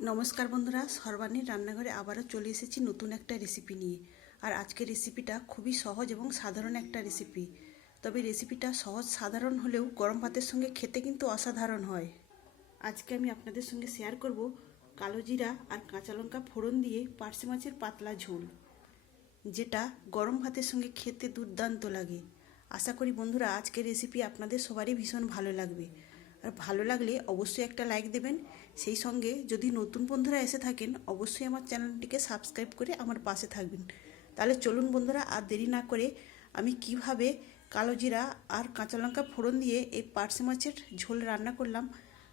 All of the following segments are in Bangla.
নমস্কার বন্ধুরা, সর্বাণীর রান্নাঘরে আবারও চলে এসেছি নতুন একটা রেসিপি নিয়ে। আর আজকের রেসিপিটা খুবই সহজ এবং সাধারণ একটা রেসিপি। তবে রেসিপিটা সহজ সাধারণ হলেও গরম ভাতের সঙ্গে খেতে কিন্তু অসাধারণ হয়। আজকে আমি আপনাদের সঙ্গে শেয়ার করব কালো জিরা আর কাঁচা লঙ্কা ফোড়ন দিয়ে পার্শে মাছের পাতলা ঝোল, যেটা গরম ভাতের সঙ্গে খেতে দুর্দান্ত লাগে। আশা করি বন্ধুরা আজকের রেসিপি আপনাদের সবারই ভীষণ ভালো লাগবে। আর ভালো লাগলে অবশ্যই একটা লাইক দেবেন। সেই সঙ্গে যদি নতুন বন্ধুরা এসে থাকেন অবশ্যই আমার চ্যানেলটিকে সাবস্ক্রাইব করে আমার পাশে থাকবেন। তাহলে চলুন বন্ধুরা, আর দেরি না করে আমি কিভাবে কালো জিরা আর কাঁচা লঙ্কা ফোড়ন দিয়ে এই পার্শে মাছের ঝোল রান্না করলাম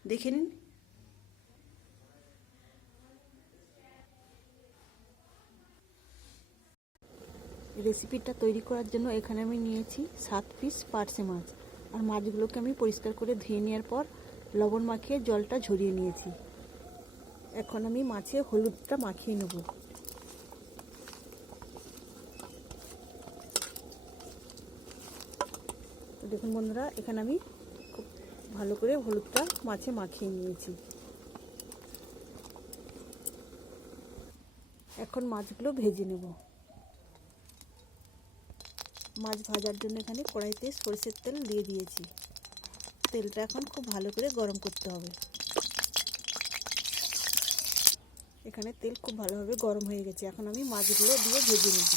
দেখে নিন। রেসিপিটা তৈরি করার জন্য এখানে আমি নিয়েছি 7 পিস পার্শে মাছ। আর মাছগুলোকে আমি পরিষ্কার করে ধুয়ে নেওয়ার পর লবণ মাখিয়ে জলটা ঝরিয়ে নিয়েছি। এখন আমি মাছে হলুদটা মাখিয়ে নেব। দেখুন বন্ধুরা, এখানে আমি খুব ভালো করে হলুদটা মাছে মাখিয়ে নিয়েছি। এখন মাছগুলো ভেজে নেব। মাছ ভাজার জন্য এখানে কড়াইতে সরষের তেল দিয়ে দিয়েছি। তেলটা এখন খুব ভালো করে গরম করতে হবে। এখানে তেল খুব ভালোভাবে গরম হয়ে গেছে। এখন আমি মাছগুলো দিয়ে ভেজে নেব।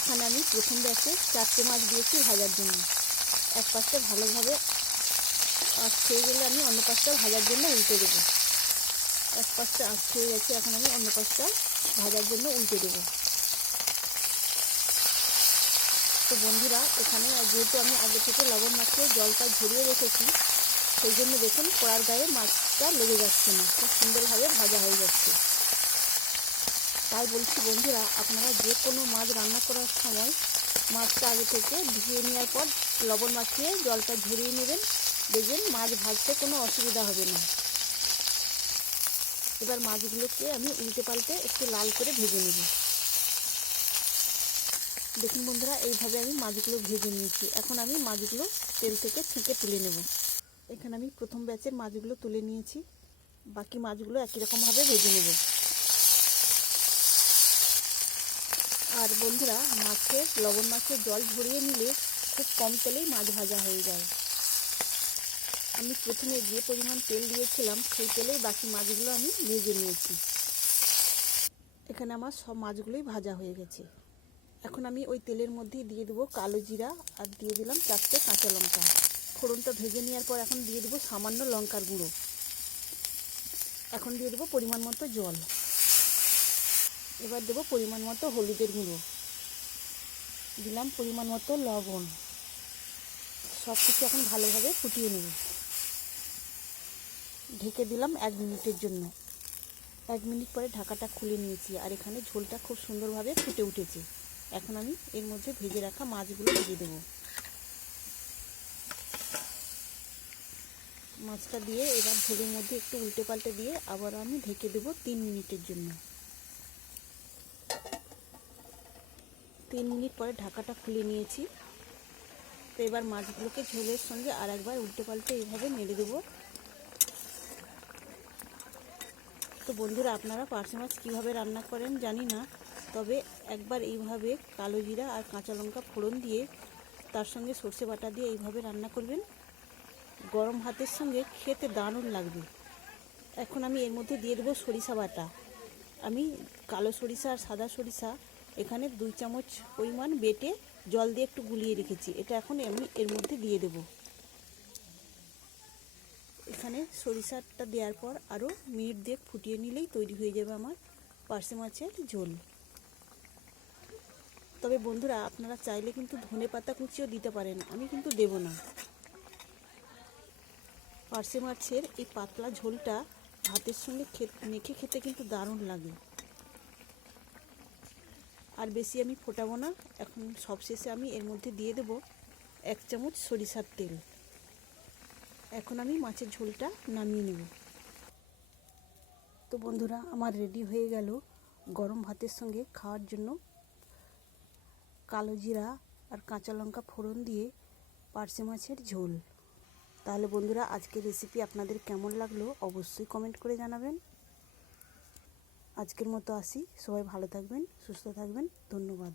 এখানে আমি প্রথম ব্যাচে 4টে মাছ দিয়েছি ভাজার জন্য। এক পাশটা ভালোভাবে আঁচ খেয়ে গেলে আমি অন্য পাশটা ভাজার জন্য উল্টে দেবো। এক পাশটা আঁচ খেয়ে গেছে, এখন আমি অন্য পাশটা ভাজার জন্য উল্টে দেবো। তো বন্ধুরা, এখানে যেহেতু আমি আগে থেকে লবণ মাখিয়ে জলটা ঝরিয়ে রেখেছি, সেই জন্য দেখুন কড়ার গায়ে মাছটা লেগে যাচ্ছে না, খুব সুন্দরভাবে ভাজা হয়ে যাচ্ছে। তাই বলছি বন্ধুরা, আপনারা যে কোনো মাছ রান্না করার সময় মাছটা আগে থেকে ধুয়ে নেওয়ার পর লবণ মাখিয়ে জলটা ঝরিয়ে নেবেন, দেখবেন মাছ ভাজতে কোনো অসুবিধা হবে না। এবার মাছগুলোকে আমি উল্টে পাল্টে একটু লাল করে ভেজে নেব। দেখুন বন্ধুরা, এইভাবে আমি মাছগুলো ভেজে নিয়েছি। এখন আমি মাছগুলো তেল থেকে ছেঁকে তুলে নেব। এখানে আমি প্রথম ব্যাচের মাছগুলো তুলে নিয়েছি। বাকি মাছগুলো একই রকমভাবে ভেজে নেব। আর বন্ধুরা, মাছের লবণ মাছের জল ঝরিয়ে নিলে খুব কম তেলেই মাছ ভাজা হয়ে যায়। আমি প্রথমে যে পরিমাণ তেল দিয়েছিলাম সেই তেলেই বাকি মাছগুলো আমি ভেজে নিয়েছি। এখানে আমার সব মাছগুলোই ভাজা হয়ে গেছে। এখন আমি ওই তেলের মধ্যেই দিয়ে দেবো কালো জিরা আর দিয়ে দিলাম 4টে কাঁচা লঙ্কা। ফোড়নটা ভেজে নেওয়ার পর এখন দিয়ে দেবো সামান্য লঙ্কার গুঁড়ো। এখন দিয়ে দেবো পরিমাণ মতো জল। এবার দেবো পরিমাণ মতো হলুদের গুঁড়ো, দিলাম পরিমাণ মতো লবণ। সব কিছু এখন ভালোভাবে ফুটিয়ে নেব। ঢেকে দিলাম 1 মিনিটের জন্য। 1 মিনিট পরে ঢাকাটা খুলে নিয়েছি। আর এখানে ঝোলটা খুব সুন্দরভাবে ফুটে উঠেছে। এখন আমি এর মধ্যে ভেজে রাখা মাছগুলো দিয়ে দেবো। মাছটা দিয়ে এবার ঝোলের মধ্যে একটু উল্টে পাল্টে দিয়ে আবার আমি ঢেকে দেবো 3 মিনিটের জন্য। 3 মিনিট পরে ঢাকাটা খুলে নিয়েছি। তো এবার মাছগুলোকে ঝোলের সঙ্গে আর একবার উল্টে পাল্টে এইভাবে নেড়ে দেবো। তো বন্ধুরা, আপনারা পার্শে মাছ কীভাবে রান্না করেন জানি না, তবে একবার এইভাবে কালো জিরা আর কাঁচা লঙ্কা ফোড়ন দিয়ে তার সঙ্গে সর্ষে বাটা দিয়ে এইভাবে রান্না করবেন, গরম ভাতের সঙ্গে খেতে দারুণ লাগবে। এখন আমি এর মধ্যে দিয়ে দেবো সরিষা বাটা। আমি কালো সরিষা আর সাদা সরিষা এখানে 2 চামচ পরিমাণ বেটে জল দিয়ে একটু গুলিয়ে রেখেছি। এটা এখন আমি এর মধ্যে দিয়ে দেব। এখানে সরিষাটা দেওয়ার পর আরও মিনিট 2 ফুটিয়ে নিলেই তৈরি হয়ে যাবে আমার পার্শে মাছের ঝোল। তবে বন্ধুরা, আপনারা চাইলে কিন্তু ধনে পাতা কুচিও দিতে পারেন, আমি কিন্তু দেব না। পার্শে মাছের এই পাতলা ঝোলটা ভাতের সঙ্গে মেখে খেতে কিন্তু দারুণ লাগে। আর বেশি আমি ফোটাবো না। এখন সবশেষে আমি এর মধ্যে দিয়ে দেব 1 চামচ সরিষার তেল। এখন আমি মাছের ঝোলটা নামিয়ে নেব। তো বন্ধুরা, আমার রেডি হয়ে গেল গরম ভাতের সঙ্গে খাওয়ার জন্য কালো জিরা আর কাঁচা লঙ্কা ফোড়ন দিয়ে পার্শে মাছের ঝোল। তাহলে বন্ধুরা, আজকের রেসিপি আপনাদের কেমন লাগলো অবশ্যই কমেন্ট করে জানাবেন। আজকের মতো আসি, সবাই ভালো থাকবেন, সুস্থ থাকবেন, ধন্যবাদ।